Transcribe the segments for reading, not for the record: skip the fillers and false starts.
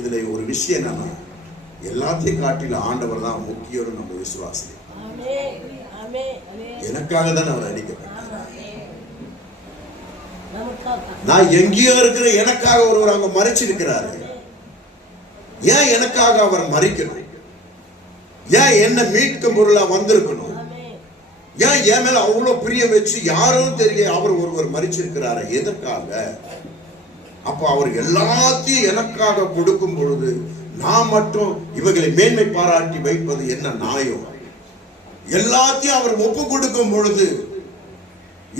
இதுல ஒரு விஷயம் என்னன்னா, எல்லாத்தையும் காட்டில ஆண்டவர் தான் முக்கியம். நம்ம விசுவாசி எனக்காக தான் அவர் அடிக்கப்பட்டார். நான் எங்கேயோ இருக்கிற எனக்காக ஒருவர் அங்க மறிச்சிருக்கிறாரு. ஏன் எனக்காக அவர் மறிக்கணும்? ஏன் என்ன மீட்கும் பொருளா வந்திருக்கணும்? ஏன் என் மேல அவ்வளவு பிரியம் வச்சு யாரும் தெரிய அவர் ஒருவர் மறிச்சிருக்கிறாரு? எதற்காக? அப்ப அவர் எல்லாத்தையும் எனக்காக கொடுக்கும் பொழுது நான் மட்டும் இவர்களை மேன்மை பாராட்டி வைப்பது என்ன நியாயம்? எல்லாத்தையும் அவர் ஒப்பு கொடுக்கும் பொழுது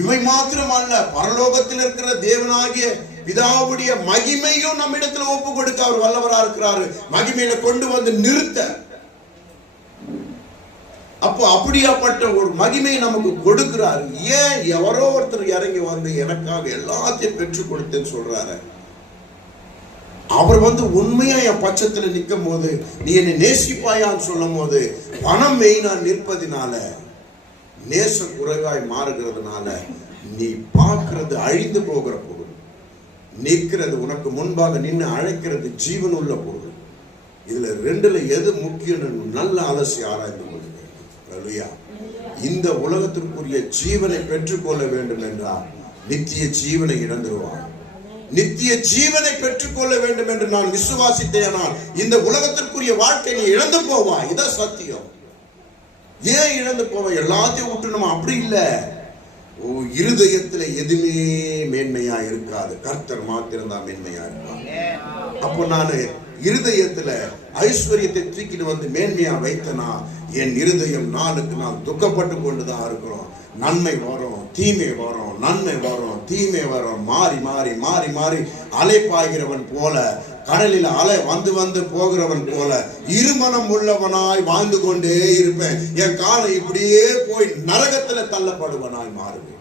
இவை மாத்திரம் அல்ல, பரலோகத்தில் இருக்கிற தேவனாகிய பிதாவுடைய மகிமையும் நம்மிடத்துல ஒப்பு கொடுக்க அவர் வல்லவரா இருக்கிறாரு. மகிமையில கொண்டு வந்து நிறுத்த. அப்போ அப்படியாப்பட்ட ஒரு மகிமை நமக்கு கொடுக்கிறாரு. ஏன் எவரோ ஒருத்தர் இறங்கி வந்து எனக்காக எல்லாத்தையும் பெற்றுக் கொடுத்தேன்னு சொல்றாரு. அவர் வந்து உண்மையா என் பட்சத்துல நிற்கும் போது, நீ என்னை நேசிப்பாயான்னு சொல்லும் போது, பணம் மெயினா நிற்பதினால, நேச குறைவாய் மாறுகிறதுனால நீ பார்க்கிறது அழிந்து போகிற பொருள், நிற்கிறது உனக்கு முன்பாக நின்று அழைக்கிறது ஜீவன் உள்ள பொருள். இதுல ரெண்டுல எது முக்கியம் நல்ல அலசி ஆராய்ந்து கொள்ளுங்க. இந்த உலகத்திற்குரிய ஜீவனை பெற்றுக்கொள்ள வேண்டும் என்றால் நித்திய ஜீவனை இழந்துருவான். நித்திய ஜீவனை பெற்றுக்கொள்ள வேண்டும் என்று நான் விசுவாசித்தேனால் இந்த உலகத்திற்குரிய வாழ்க்கை நீ இழந்து போவாய். இதான் சத்தியம். ஏன் இழந்து போவ? எல்லாத்தையும் விட்டுணுமா? அப்படி இல்லை. இருதயத்துல எதுவுமே மேன்மையா இருக்காது, கர்த்தர் மாத்திரம் தான் மேன்மையா இருப்பாங்க. அப்போ நான் இருதயத்துல ஐஸ்வர்யத்தை தூக்கிட்டு வந்து மேன்மையா வைத்தனா என் இருதயம் நாளுக்கு நாள் துக்கப்பட்டு கொண்டுதான் இருக்கிறோம். நன்மை வரும், தீமை வரும், நன்மை வரும், தீமை வரும், மாறி மாறி மாறி மாறி அலைப்பாய்கிறவன் போல, கடலில் அலை வந்து வந்து போகிறவன் போல இருமனம் உள்ளவனாய் வாழ்ந்து கொண்டே இருப்பேன். என் காலம் இப்படியே போய் நரகத்துல தள்ளப்படுவனாய் மாறுவேன்.